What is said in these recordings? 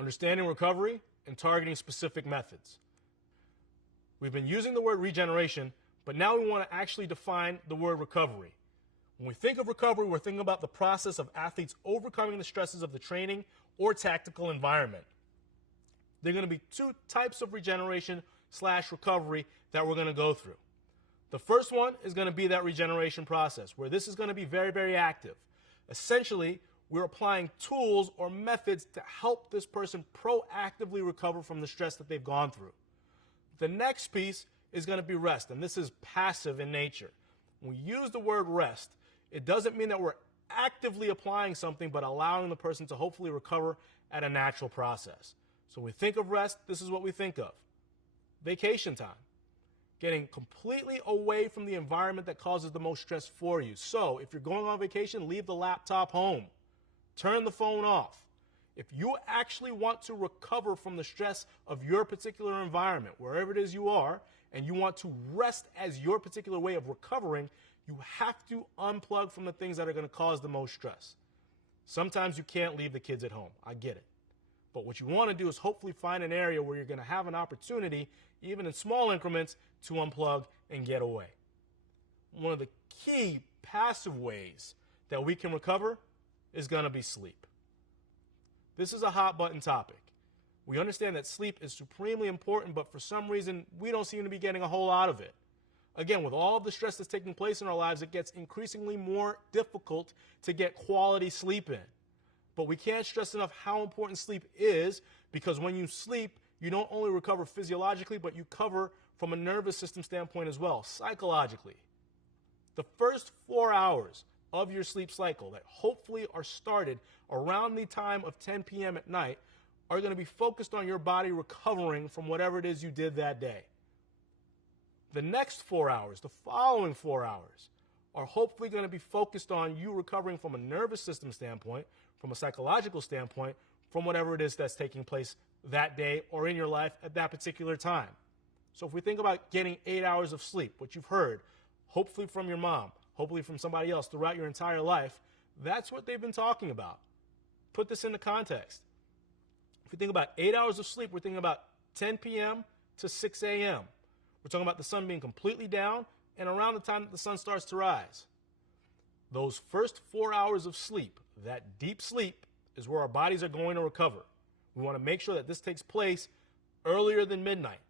understanding recovery, and targeting specific methods. We've been using the word regeneration, but now we want to actually define the word recovery. When we think of recovery, we're thinking about the process of athletes overcoming the stresses of the training or tactical environment. There are going to be two types of regeneration/recovery that we're going to go through. The first one is going to be that regeneration process, where this is going to be very, very active. Essentially, we're applying tools or methods to help this person proactively recover from the stress that they've gone through. The next piece is going to be rest, and this is passive in nature. When we use the word rest, it doesn't mean that we're actively applying something, but allowing the person to hopefully recover at a natural process. So when we think of rest, this is what we think of. Vacation time. Getting completely away from the environment that causes the most stress for you. So if you're going on vacation, leave the laptop home. Turn the phone off. If you actually want to recover from the stress of your particular environment, wherever it is you are, and you want to rest as your particular way of recovering, you have to unplug from the things that are going to cause the most stress. Sometimes you can't leave the kids at home. I get it. But what you want to do is hopefully find an area where you're going to have an opportunity, even in small increments, to unplug and get away. One of the key passive ways that we can recover is going to be sleep. This is a hot button topic. We understand that sleep is supremely important, but for some reason, we don't seem to be getting a whole lot of it. Again, with all of the stress that's taking place in our lives, it gets increasingly more difficult to get quality sleep in. But we can't stress enough how important sleep is, because when you sleep, you don't only recover physiologically, but you recover from a nervous system standpoint as well, psychologically. The first 4 hours of your sleep cycle that hopefully are started around the time of 10 p.m. at night are going to be focused on your body recovering from whatever it is you did that day. The next 4 hours, the following 4 hours, are hopefully going to be focused on you recovering from a nervous system standpoint, from a psychological standpoint, from whatever it is that's taking place that day or in your life at that particular time. So if we think about getting 8 hours of sleep, what you've heard, hopefully from your mom, hopefully from somebody else throughout your entire life, that's what they've been talking about. Put this into context. If we think about 8 hours of sleep, we're thinking about 10 p.m. to 6 a.m. We're talking about the sun being completely down and around the time that the sun starts to rise. Those first 4 hours of sleep, that deep sleep, is where our bodies are going to recover. We want to make sure that this takes place earlier than midnight.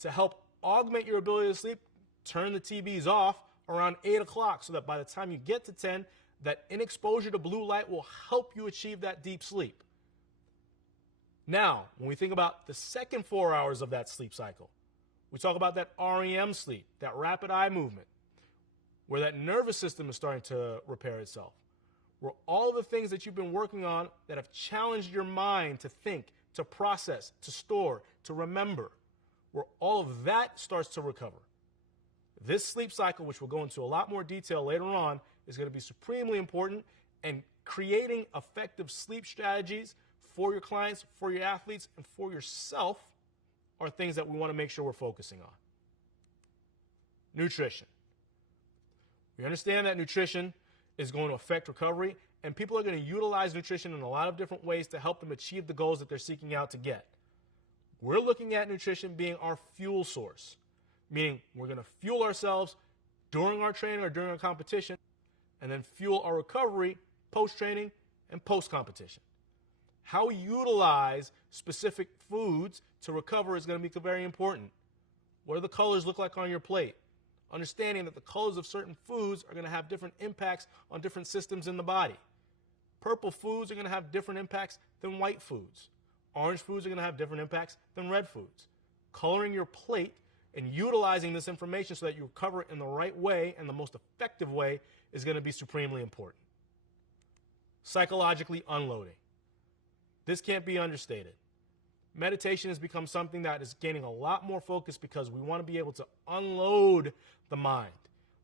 To help augment your ability to sleep, turn the TVs off around 8 o'clock so that by the time you get to 10, that inexposure to blue light will help you achieve that deep sleep. Now, when we think about the second 4 hours of that sleep cycle, we talk about that REM sleep, that rapid eye movement, where that nervous system is starting to repair itself, where all of the things that you've been working on that have challenged your mind to think, to process, to store, to remember, where all of that starts to recover. This sleep cycle, which we'll go into a lot more detail later on, is going to be supremely important, and creating effective sleep strategies for your clients, for your athletes, and for yourself are things that we want to make sure we're focusing on. Nutrition. We understand that nutrition is going to affect recovery, and people are going to utilize nutrition in a lot of different ways to help them achieve the goals that they're seeking out to get. We're looking at nutrition being our fuel source, meaning we're going to fuel ourselves during our training or during our competition, and then fuel our recovery post-training and post-competition. How we utilize specific foods to recover is going to be very important. What do the colors look like on your plate? Understanding that the colors of certain foods are going to have different impacts on different systems in the body. Purple foods are going to have different impacts than white foods. Orange foods are going to have different impacts than red foods. Coloring your plate and utilizing this information so that you recover it in the right way and the most effective way is going to be supremely important. Psychologically unloading. This can't be understated. Meditation has become something that is gaining a lot more focus because we want to be able to unload the mind.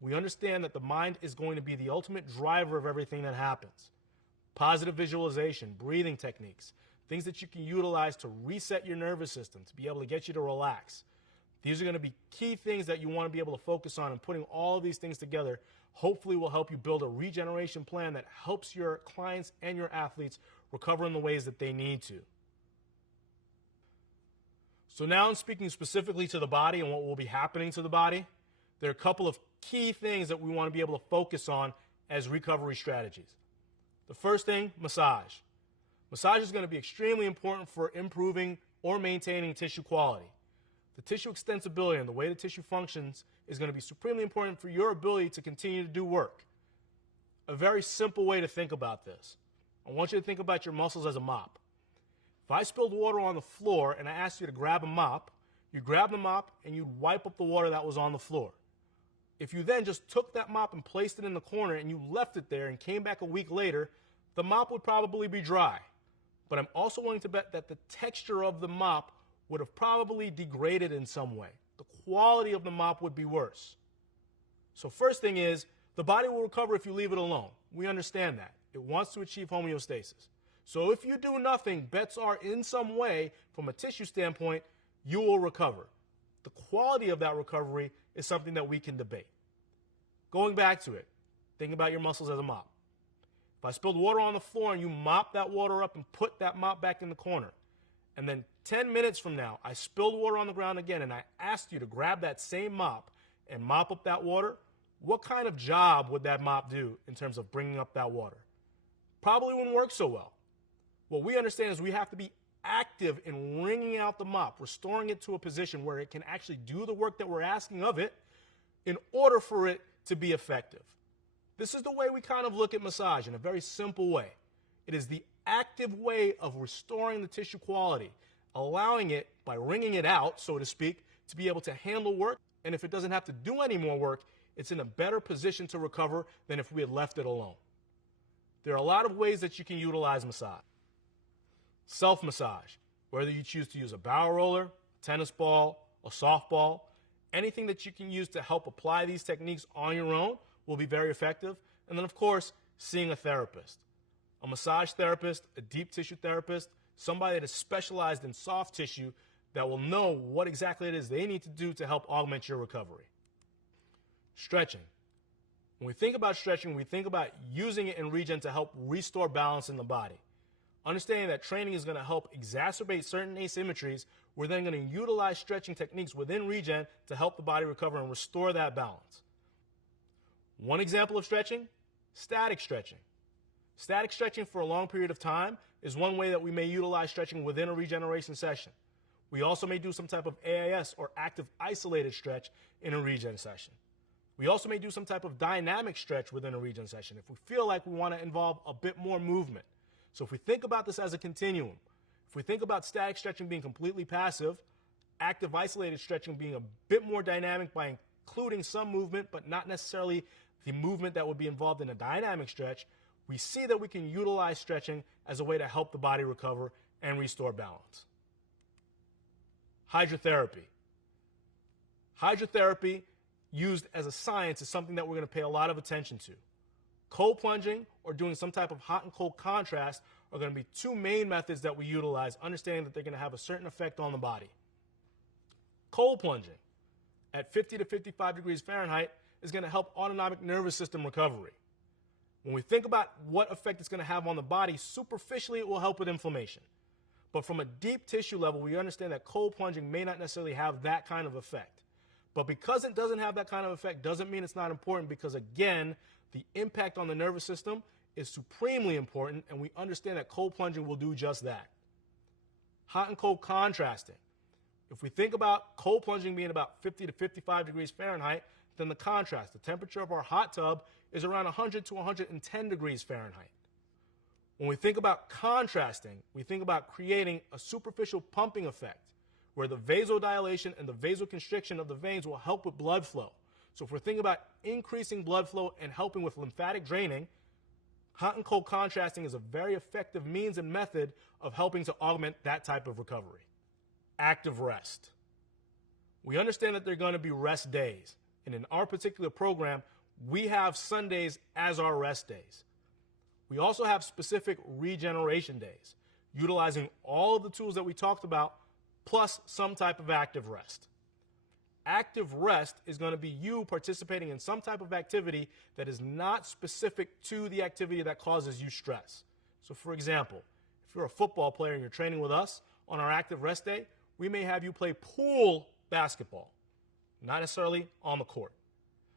We understand that the mind is going to be the ultimate driver of everything that happens. Positive visualization, breathing techniques, things that you can utilize to reset your nervous system, to be able to get you to relax. These are going to be key things that you want to be able to focus on, and putting all of these things together hopefully will help you build a regeneration plan that helps your clients and your athletes recover in the ways that they need to. So now I'm speaking specifically to the body and what will be happening to the body. There are a couple of key things that we want to be able to focus on as recovery strategies. The first thing, massage. Massage is going to be extremely important for improving or maintaining tissue quality. The tissue extensibility and the way the tissue functions is going to be supremely important for your ability to continue to do work. A very simple way to think about this. I want you to think about your muscles as a mop. If I spilled water on the floor and I asked you to grab a mop, you grab the mop and you wipe up the water that was on the floor. If you then just took that mop and placed it in the corner and you left it there and came back a week later, the mop would probably be dry. But I'm also willing to bet that the texture of the mop would have probably degraded in some way. The quality of the mop would be worse. So first thing is, the body will recover if you leave it alone. We understand that. It wants to achieve homeostasis. So if you do nothing, bets are in some way, from a tissue standpoint, you will recover. The quality of that recovery is something that we can debate. Going back to it, think about your muscles as a mop. If I spilled water on the floor and you mop that water up and put that mop back in the corner, and then 10 minutes from now, I spilled water on the ground again and I asked you to grab that same mop and mop up that water, what kind of job would that mop do in terms of bringing up that water? Probably wouldn't work so well. What we understand is we have to be active in wringing out the mop, restoring it to a position where it can actually do the work that we're asking of it in order for it to be effective. This is the way we kind of look at massage in a very simple way. It is the active way of restoring the tissue quality, allowing it, by wringing it out, so to speak, to be able to handle work. And if it doesn't have to do any more work, it's in a better position to recover than if we had left it alone. There are a lot of ways that you can utilize massage. Self-massage, whether you choose to use a barrel roller, a tennis ball, a softball, anything that you can use to help apply these techniques on your own will be very effective. And then, of course, seeing a therapist. A massage therapist, a deep tissue therapist, somebody that is specialized in soft tissue that will know what exactly it is they need to do to help augment your recovery. Stretching. When we think about stretching, we think about using it in regen to help restore balance in the body. Understanding that training is going to help exacerbate certain asymmetries, we're then going to utilize stretching techniques within regen to help the body recover and restore that balance. One example of stretching, static stretching. Static stretching for a long period of time is one way that we may utilize stretching within a regeneration session. We also may do some type of AIS, or active isolated stretch, in a regen session. We also may do some type of dynamic stretch within a regen session if we feel like we want to involve a bit more movement. So if we think about this as a continuum, if we think about static stretching being completely passive, active isolated stretching being a bit more dynamic by including some movement, but not necessarily the movement that would be involved in a dynamic stretch, we see that we can utilize stretching as a way to help the body recover and restore balance. Hydrotherapy. Hydrotherapy, used as a science, is something that we're going to pay a lot of attention to. Cold plunging or doing some type of hot and cold contrast are going to be two main methods that we utilize, understanding that they're going to have a certain effect on the body. Cold plunging at 50 to 55 degrees Fahrenheit is going to help autonomic nervous system recovery. When we think about what effect it's going to have on the body, superficially it will help with inflammation. But from a deep tissue level, we understand that cold plunging may not necessarily have that kind of effect. But because it doesn't have that kind of effect doesn't mean it's not important, because again, the impact on the nervous system is supremely important, and we understand that cold plunging will do just that. Hot and cold contrasting. If we think about cold plunging being about 50 to 55 degrees Fahrenheit, then the contrast, the temperature of our hot tub, is around 100 to 110 degrees Fahrenheit. When we think about contrasting, we think about creating a superficial pumping effect where the vasodilation and the vasoconstriction of the veins will help with blood flow. So if we're thinking about increasing blood flow and helping with lymphatic draining, hot and cold contrasting is a very effective means and method of helping to augment that type of recovery. Active rest. We understand that there are going to be rest days. And in our particular program, we have Sundays as our rest days. We also have specific regeneration days, utilizing all of the tools that we talked about, plus some type of active rest. Active rest is going to be you participating in some type of activity that is not specific to the activity that causes you stress. So for example, if you're a football player and you're training with us, on our active rest day, we may have you play pool basketball, not necessarily on the court.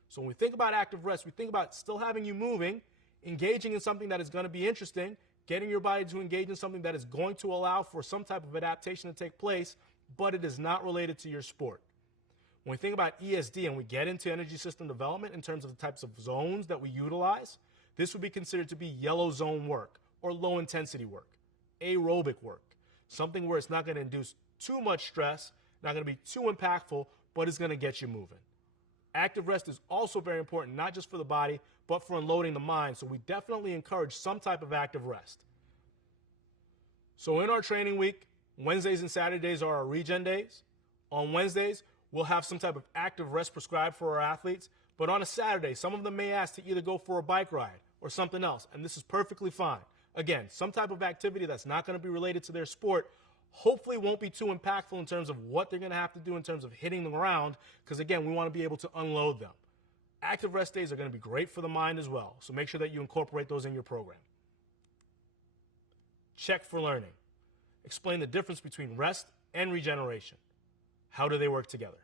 So when we think about active rest, we think about still having you moving, engaging in something that is going to be interesting, getting your body to engage in something that is going to allow for some type of adaptation to take place, but it is not related to your sport. When we think about ESD and we get into energy system development in terms of the types of zones that we utilize, this would be considered to be yellow zone work or low intensity work, aerobic work, something where it's not going to induce too much stress, not going to be too impactful, but it's going to get you moving. Active rest is also very important, not just for the body, but for unloading the mind. So we definitely encourage some type of active rest. So in our training week, Wednesdays and Saturdays are our regen days. On Wednesdays, we'll have some type of active rest prescribed for our athletes. But on a Saturday, some of them may ask to either go for a bike ride or something else, and this is perfectly fine. Again, some type of activity that's not going to be related to their sport hopefully won't be too impactful in terms of what they're going to have to do in terms of hitting the ground, because again, we want to be able to unload them. Active rest days are going to be great for the mind as well, so make sure that you incorporate those in your program. Check for learning. Explain the difference between rest and regeneration. How do they work together?